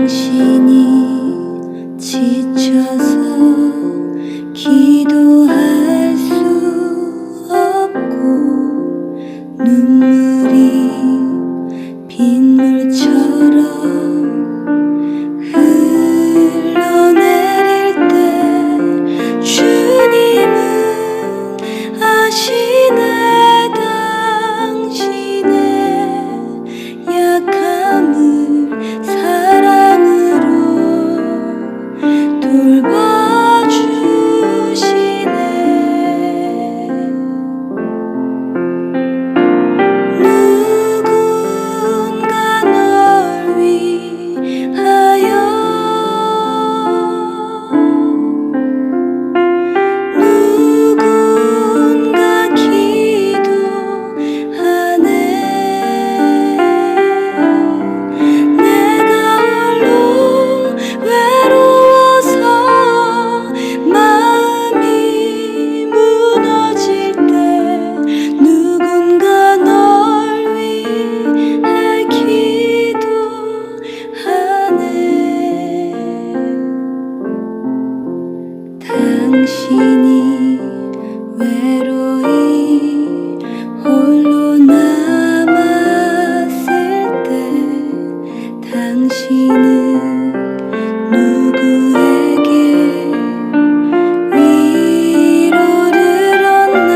당신이 지쳐서 기도할 수 없고 눈물이 빗물처럼 흘러내릴 때 주님은 아시네 당신의 약함을 사랑으로 돌봐주시네. 누군가 널 위하여 누군가 기도하네. 내가 홀로 외로워서 마음이 무너질 때 누군가 널 위해 기도하네. 당신이 외로이 홀로 남았을 때 당신은 누구에게 위로를 얻나.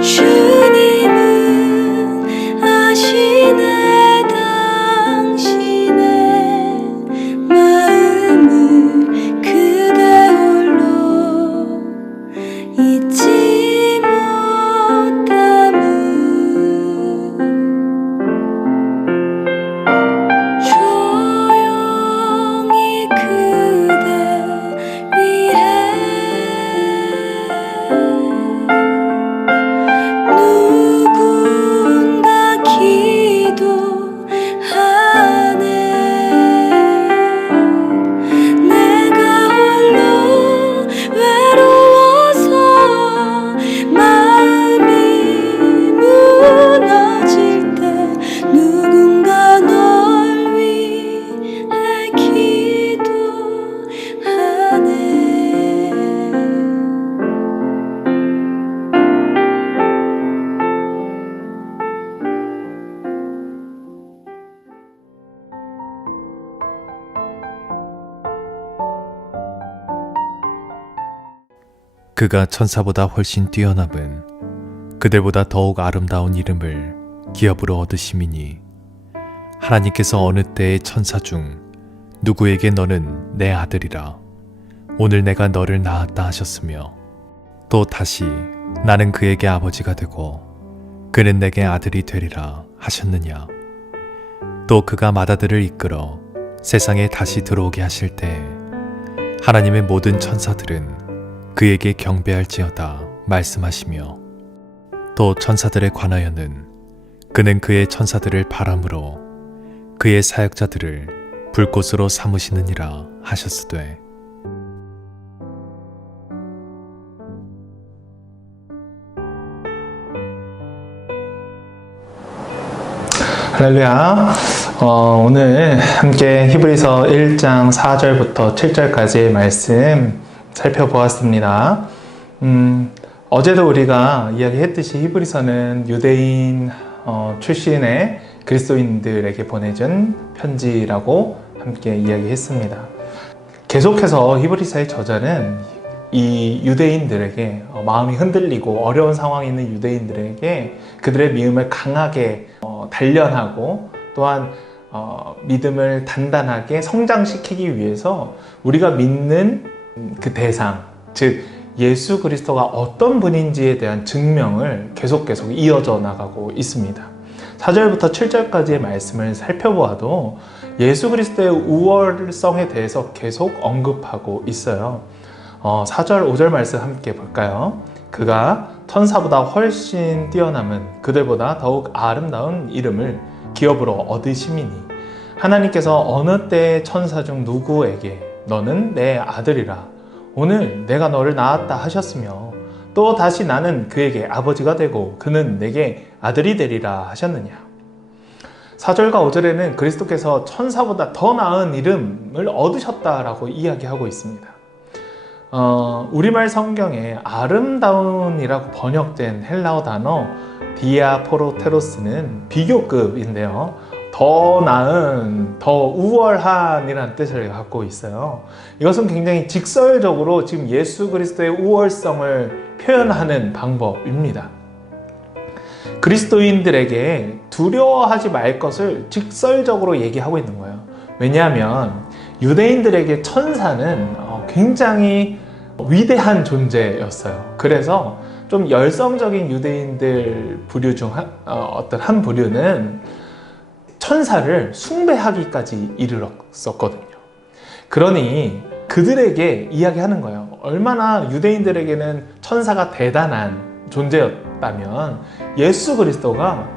주님은 아시네 당신의 마음을 그대 홀로 잊지 못함을. 조용히 그대 위해 누군가 기도하네. 내가 홀로 외로워서 마음이 무너질 때 누군가 널 위해 기도하네. 그가 천사보다 훨씬 뛰어남은 그들보다 더욱 아름다운 이름을 기업으로 얻으심이니 하나님께서 어느 때의 천사 중 누구에게 너는 내 아들이라 오늘 내가 너를 낳았다 하셨으며 또 다시 나는 그에게 아버지가 되고 그는 내게 아들이 되리라 하셨느냐. 또 그가 맏아들을 이끌어 세상에 다시 들어오게 하실 때 하나님의 모든 천사들은 그에게 경배할지어다 말씀하시며 또 천사들에 관하여는 그는 그의 천사들을 바람으로 그의 사역자들을 불꽃으로 삼으시느니라 하셨으되 할렐루야. 오늘 함께 히브리서 1장 4절부터 7절까지의 말씀 살펴보았습니다. 어제도 우리가 이야기했듯이 히브리서는 유대인 출신의 그리스도인들에게 보내준 편지라고 함께 이야기했습니다. 계속해서 히브리서의 저자는 이 유대인들에게 마음이 흔들리고 어려운 상황에 있는 유대인들에게 그들의 믿음을 강하게 단련하고 또한 믿음을 단단하게 성장시키기 위해서 우리가 믿는 그 대상, 즉 예수 그리스도가 어떤 분인지에 대한 증명을 계속 이어져 나가고 있습니다. 4절부터 7절까지의 말씀을 살펴보아도 예수 그리스도의 우월성에 대해서 계속 언급하고 있어요. 4절, 5절 말씀 함께 볼까요? 그가 천사보다 훨씬 뛰어남은 그들보다 더욱 아름다운 이름을 기업으로 얻으심이니 하나님께서 어느 때의 천사 중 누구에게 너는 내 아들이라 오늘 내가 너를 낳았다 하셨으며 또 다시 나는 그에게 아버지가 되고 그는 내게 아들이 되리라 하셨느냐. 4절과 5절에는 그리스도께서 천사보다 더 나은 이름을 얻으셨다라고 이야기하고 있습니다. 우리말 성경에 아름다운이라고 번역된 헬라어 단어 디아포로테로스는 비교급인데요. 더 나은, 더 우월한이라는 뜻을 갖고 있어요. 이것은 굉장히 직설적으로 지금 예수 그리스도의 우월성을 표현하는 방법입니다. 그리스도인들에게 두려워하지 말 것을 직설적으로 얘기하고 있는 거예요. 왜냐하면 유대인들에게 천사는 굉장히 위대한 존재였어요. 그래서 좀 열성적인 유대인들 부류 중 어떤 한 부류는 천사를 숭배하기까지 이르렀었거든요. 그러니 그들에게 이야기하는 거예요. 얼마나 유대인들에게는 천사가 대단한 존재였다면 예수 그리스도가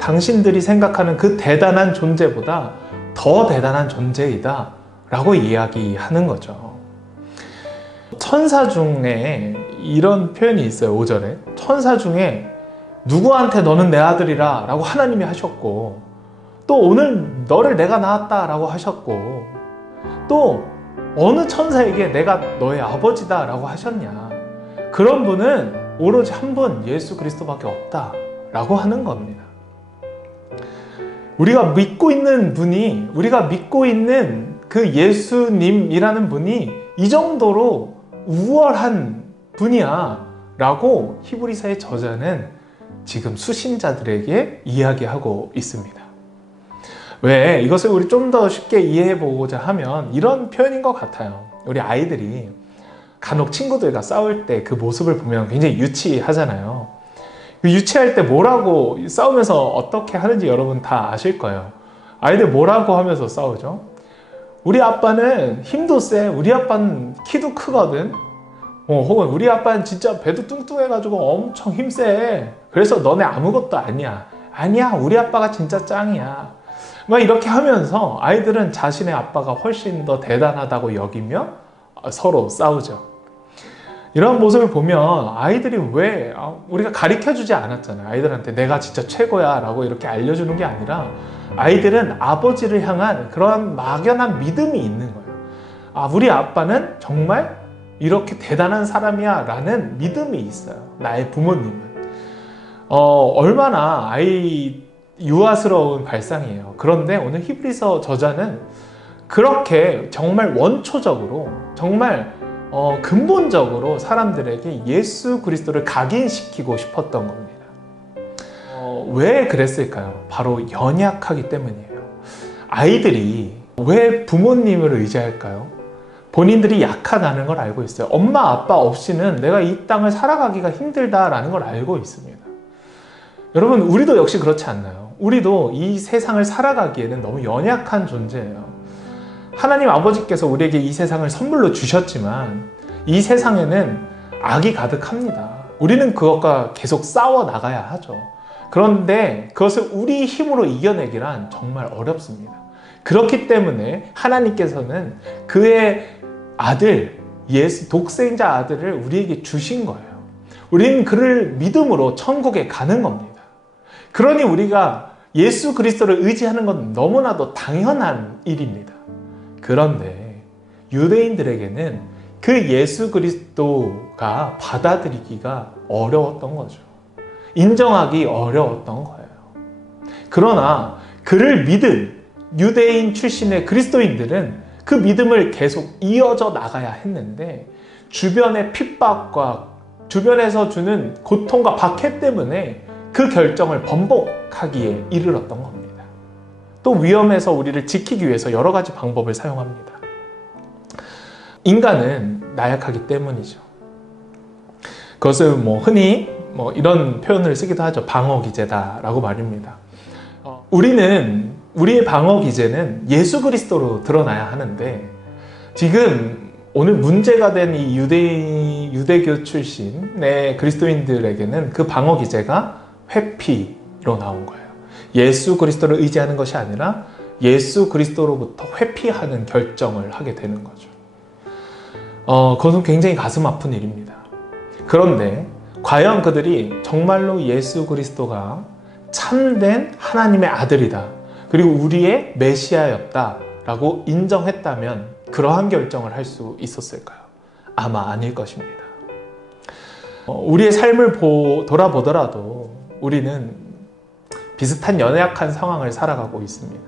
당신들이 생각하는 그 대단한 존재보다 더 대단한 존재이다 라고 이야기하는 거죠. 천사 중에 이런 표현이 있어요. 5절에 천사 중에 누구한테 너는 내 아들이라 라고 하나님이 하셨고 또 오늘 너를 내가 낳았다 라고 하셨고 또 어느 천사에게 내가 너의 아버지다 라고 하셨냐. 그런 분은 오로지 한 분 예수 그리스도밖에 없다 라고 하는 겁니다. 우리가 믿고 있는 분이, 우리가 믿고 있는 그 예수님이라는 분이 이 정도로 우월한 분이야 라고 히브리서의 저자는 지금 수신자들에게 이야기하고 있습니다. 왜? 이것을 우리 좀 더 쉽게 이해해 보고자 하면 이런 표현인 것 같아요. 우리 아이들이 간혹 친구들과 싸울 때 그 모습을 보면 굉장히 유치하잖아요. 유치할 때 뭐라고 싸우면서 어떻게 하는지 여러분 다 아실 거예요. 아이들 뭐라고 하면서 싸우죠? 우리 아빠는 힘도 세, 우리 아빠는 키도 크거든. 혹은 우리 아빠는 진짜 배도 뚱뚱해가지고 엄청 힘세. 그래서 너네 아무것도 아니야. 아니야, 우리 아빠가 진짜 짱이야. 막 이렇게 하면서 아이들은 자신의 아빠가 훨씬 더 대단하다고 여기며 서로 싸우죠. 이런 모습을 보면 아이들이 왜 우리가 가르쳐주지 않았잖아요. 아이들한테 내가 진짜 최고야 라고 이렇게 알려주는 게 아니라 아이들은 아버지를 향한 그런 막연한 믿음이 있는 거예요. 우리 아빠는 정말 이렇게 대단한 사람이야 라는 믿음이 있어요. 나의 부모님은. 얼마나 유아스러운 발상이에요. 그런데 오늘 히브리서 저자는 그렇게 정말 원초적으로 정말 근본적으로 사람들에게 예수 그리스도를 각인시키고 싶었던 겁니다. 왜 그랬을까요? 바로 연약하기 때문이에요. 아이들이 왜 부모님을 의지할까요? 본인들이 약하다는 걸 알고 있어요. 엄마 아빠 없이는 내가 이 땅을 살아가기가 힘들다라는 걸 알고 있습니다. 여러분, 우리도 역시 그렇지 않나요? 우리도 이 세상을 살아가기에는 너무 연약한 존재예요. 하나님 아버지께서 우리에게 이 세상을 선물로 주셨지만 이 세상에는 악이 가득합니다. 우리는 그것과 계속 싸워 나가야 하죠. 그런데 그것을 우리 힘으로 이겨내기란 정말 어렵습니다. 그렇기 때문에 하나님께서는 그의 아들, 독생자 아들을 우리에게 주신 거예요. 우리는 그를 믿음으로 천국에 가는 겁니다. 그러니 우리가 예수 그리스도를 의지하는 건 너무나도 당연한 일입니다. 그런데 유대인들에게는 그 예수 그리스도가 받아들이기가 어려웠던 거죠. 인정하기 어려웠던 거예요. 그러나 그를 믿은 유대인 출신의 그리스도인들은 그 믿음을 계속 이어져 나가야 했는데 주변의 핍박과 주변에서 주는 고통과 박해 때문에 그 결정을 번복하기에 이르렀던 겁니다. 또 위험에서 우리를 지키기 위해서 여러 가지 방법을 사용합니다. 인간은 나약하기 때문이죠. 그것을 흔히 이런 표현을 쓰기도 하죠. 방어기제다라고 말입니다. 우리의 방어 기제는 예수 그리스도로 드러나야 하는데, 지금 오늘 문제가 된 이 유대교 출신의 그리스도인들에게는 그 방어 기제가 회피로 나온 거예요. 예수 그리스도를 의지하는 것이 아니라 예수 그리스도로부터 회피하는 결정을 하게 되는 거죠. 그것은 굉장히 가슴 아픈 일입니다. 그런데 과연 그들이 정말로 예수 그리스도가 참된 하나님의 아들이다, 그리고 우리의 메시아였다라고 인정했다면 그러한 결정을 할 수 있었을까요? 아마 아닐 것입니다. 우리의 삶을 돌아보더라도 우리는 비슷한 연약한 상황을 살아가고 있습니다.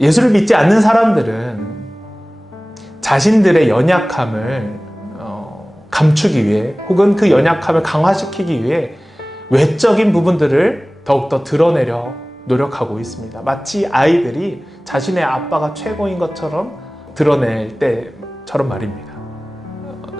예수를 믿지 않는 사람들은 자신들의 연약함을 감추기 위해, 혹은 그 연약함을 강화시키기 위해 외적인 부분들을 더욱더 드러내려 노력하고 있습니다. 마치 아이들이 자신의 아빠가 최고인 것처럼 드러낼 때처럼 말입니다.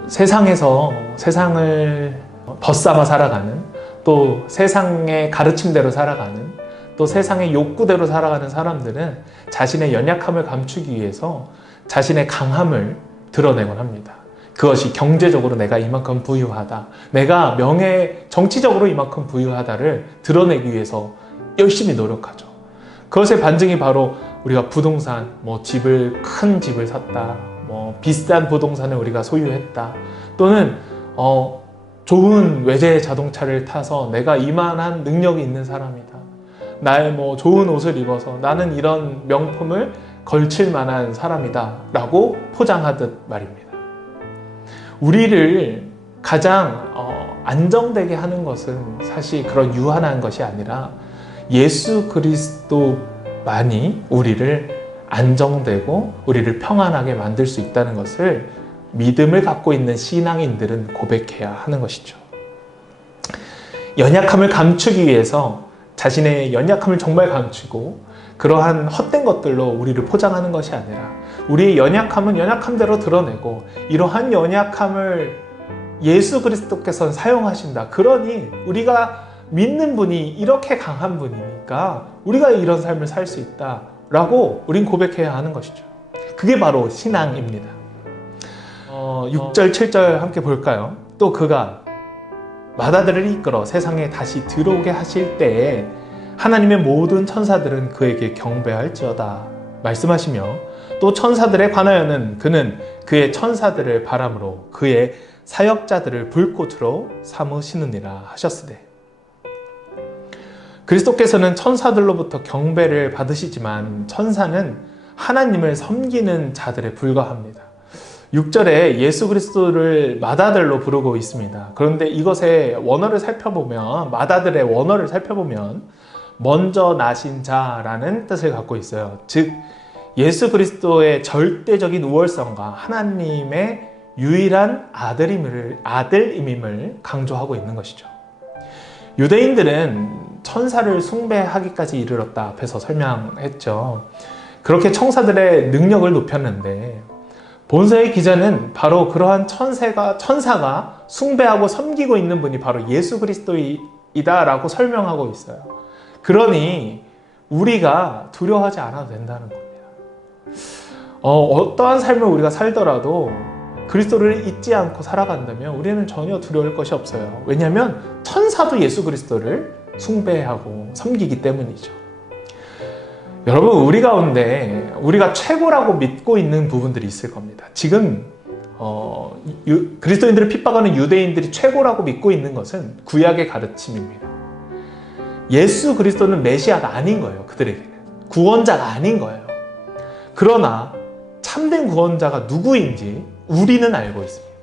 세상을 벗삼아 살아가는, 또 세상의 가르침대로 살아가는, 또 세상의 욕구대로 살아가는 사람들은 자신의 연약함을 감추기 위해서 자신의 강함을 드러내곤 합니다. 그것이 경제적으로 내가 이만큼 부유하다, 내가 정치적으로 이만큼 부유하다를 드러내기 위해서 열심히 노력하죠. 그것의 반증이 바로 우리가 부동산, 큰 집을 샀다, 비싼 부동산을 우리가 소유했다, 또는 좋은 외제 자동차를 타서 내가 이만한 능력이 있는 사람이다, 나의 좋은 옷을 입어서 나는 이런 명품을 걸칠 만한 사람이다 라고 포장하듯 말입니다. 우리를 가장 안정되게 하는 것은 사실 그런 유한한 것이 아니라 예수 그리스도만이 우리를 안정되고 우리를 평안하게 만들 수 있다는 것을 믿음을 갖고 있는 신앙인들은 고백해야 하는 것이죠. 연약함을 감추기 위해서 자신의 연약함을 정말 감추고 그러한 헛된 것들로 우리를 포장하는 것이 아니라, 우리의 연약함은 연약함대로 드러내고 이러한 연약함을 예수 그리스도께서는 사용하신다, 그러니 우리가 믿는 분이 이렇게 강한 분이니까 우리가 이런 삶을 살 수 있다 라고 우린 고백해야 하는 것이죠. 그게 바로 신앙입니다. 6절 7절 함께 볼까요? 또 그가 마다들을 이끌어 세상에 다시 들어오게 하실 때에 하나님의 모든 천사들은 그에게 경배할지어다 말씀하시며, 또 천사들에 관하여는 그는 그의 천사들을 바람으로 그의 사역자들을 불꽃으로 삼으시느니라 하셨으되, 그리스도께서는 천사들로부터 경배를 받으시지만 천사는 하나님을 섬기는 자들에 불과합니다. 6절에 예수 그리스도를 마다들로 부르고 있습니다. 그런데 이것의 원어를 살펴보면, 마다들의 원어를 살펴보면 먼저 나신 자라는 뜻을 갖고 있어요. 즉 예수 그리스도의 절대적인 우월성과 하나님의 유일한 아들임을 강조하고 있는 것이죠. 유대인들은 천사를 숭배하기까지 이르렀다 앞에서 설명했죠. 그렇게 천사들의 능력을 높였는데, 본서의 기자는 바로 그러한 천사가 숭배하고 섬기고 있는 분이 바로 예수 그리스도이다 라고 설명하고 있어요. 그러니 우리가 두려워하지 않아도 된다는 겁니다. 어떠한 삶을 우리가 살더라도 그리스도를 잊지 않고 살아간다면 우리는 전혀 두려울 것이 없어요. 왜냐하면 천사도 예수 그리스도를 숭배하고 섬기기 때문이죠. 여러분, 우리 가운데 우리가 최고라고 믿고 있는 부분들이 있을 겁니다. 지금 그리스도인들을 핍박하는 유대인들이 최고라고 믿고 있는 것은 구약의 가르침입니다. 예수 그리스도는 메시아가 아닌 거예요. 그들에게는 구원자가 아닌 거예요. 그러나 참된 구원자가 누구인지 우리는 알고 있습니다.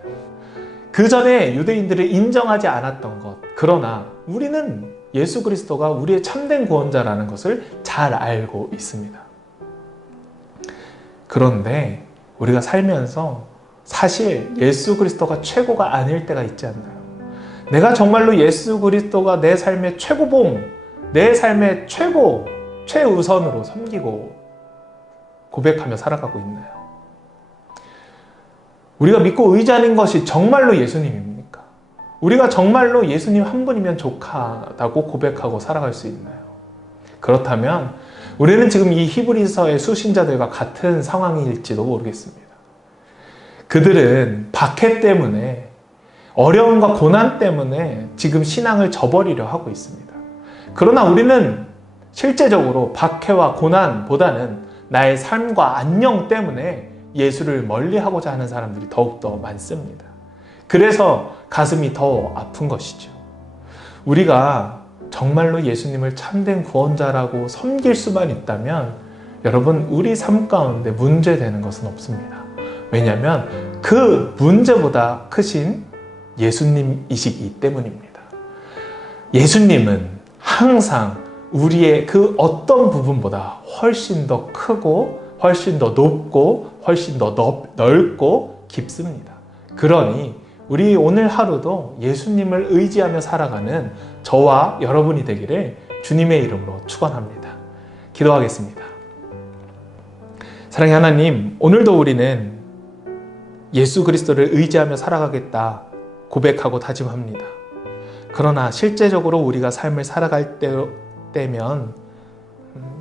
그 전에 유대인들을 인정하지 않았던 것, 그러나 우리는 예수 그리스도가 우리의 참된 구원자라는 것을 잘 알고 있습니다. 그런데 우리가 살면서 사실 예수 그리스도가 최고가 아닐 때가 있지 않나요? 내가 정말로 예수 그리스도가 내 삶의 최고봉, 내 삶의 최우선으로 섬기고 고백하며 살아가고 있나요? 우리가 믿고 의지하는 것이 정말로 예수님입니까? 우리가 정말로 예수님 한 분이면 족하다고 고백하고 살아갈 수 있나요? 그렇다면 우리는 지금 이 히브리서의 수신자들과 같은 상황일지도 모르겠습니다. 그들은 박해 때문에, 어려움과 고난 때문에 지금 신앙을 저버리려 하고 있습니다. 그러나 우리는 실제적으로 박해와 고난보다는 나의 삶과 안녕 때문에 예수를 멀리하고자 하는 사람들이 더욱더 많습니다. 그래서 가슴이 더 아픈 것이죠. 우리가 정말로 예수님을 참된 구원자라고 섬길 수만 있다면 여러분, 우리 삶 가운데 문제되는 것은 없습니다. 왜냐하면 그 문제보다 크신 예수님이시기 때문입니다. 예수님은 항상 우리의 그 어떤 부분보다 훨씬 더 크고 훨씬 더 높고 훨씬 더 넓고 깊습니다. 그러니 우리 오늘 하루도 예수님을 의지하며 살아가는 저와 여러분이 되기를 주님의 이름으로 축원합니다. 기도하겠습니다. 사랑의 하나님, 오늘도 우리는 예수 그리스도를 의지하며 살아가겠다 고백하고 다짐합니다. 그러나 실제적으로 우리가 삶을 살아갈 때면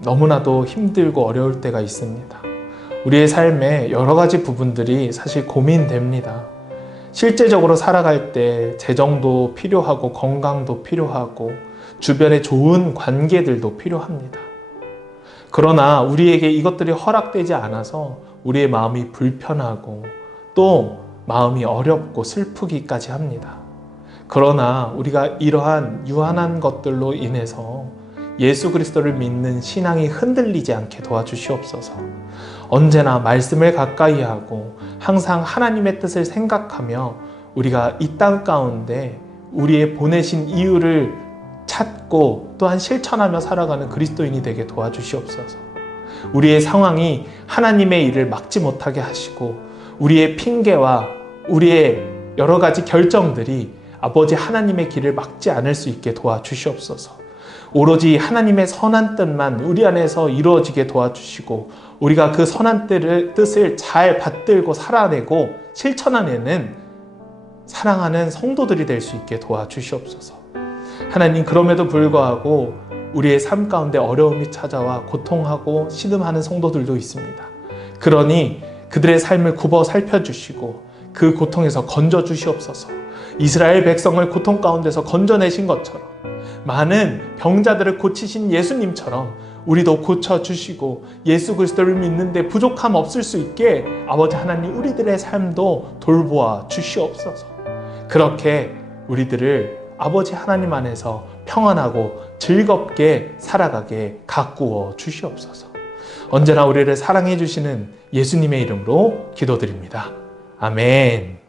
너무나도 힘들고 어려울 때가 있습니다. 우리의 삶에 여러 가지 부분들이 사실 고민됩니다. 실제적으로 살아갈 때 재정도 필요하고 건강도 필요하고 주변에 좋은 관계들도 필요합니다. 그러나 우리에게 이것들이 허락되지 않아서 우리의 마음이 불편하고 또 마음이 어렵고 슬프기까지 합니다. 그러나 우리가 이러한 유한한 것들로 인해서 예수 그리스도를 믿는 신앙이 흔들리지 않게 도와주시옵소서. 언제나 말씀을 가까이 하고 항상 하나님의 뜻을 생각하며 우리가 이 땅 가운데 우리의 보내신 이유를 찾고 또한 실천하며 살아가는 그리스도인이 되게 도와주시옵소서. 우리의 상황이 하나님의 일을 막지 못하게 하시고 우리의 핑계와 우리의 여러 가지 결정들이 아버지 하나님의 길을 막지 않을 수 있게 도와주시옵소서. 오로지 하나님의 선한 뜻만 우리 안에서 이루어지게 도와주시고 우리가 그 선한 뜻을 잘 받들고 살아내고 실천하는 사랑하는 성도들이 될 수 있게 도와주시옵소서. 하나님, 그럼에도 불구하고 우리의 삶 가운데 어려움이 찾아와 고통하고 시름하는 성도들도 있습니다. 그러니 그들의 삶을 굽어 살펴주시고 그 고통에서 건져주시옵소서. 이스라엘 백성을 고통 가운데서 건져내신 것처럼 많은 병자들을 고치신 예수님처럼 우리도 고쳐주시고 예수 그리스도를 믿는데 부족함 없을 수 있게 아버지 하나님 우리들의 삶도 돌보아 주시옵소서. 그렇게 우리들을 아버지 하나님 안에서 평안하고 즐겁게 살아가게 가꾸어 주시옵소서. 언제나 우리를 사랑해 주시는 예수님의 이름으로 기도드립니다. 아멘.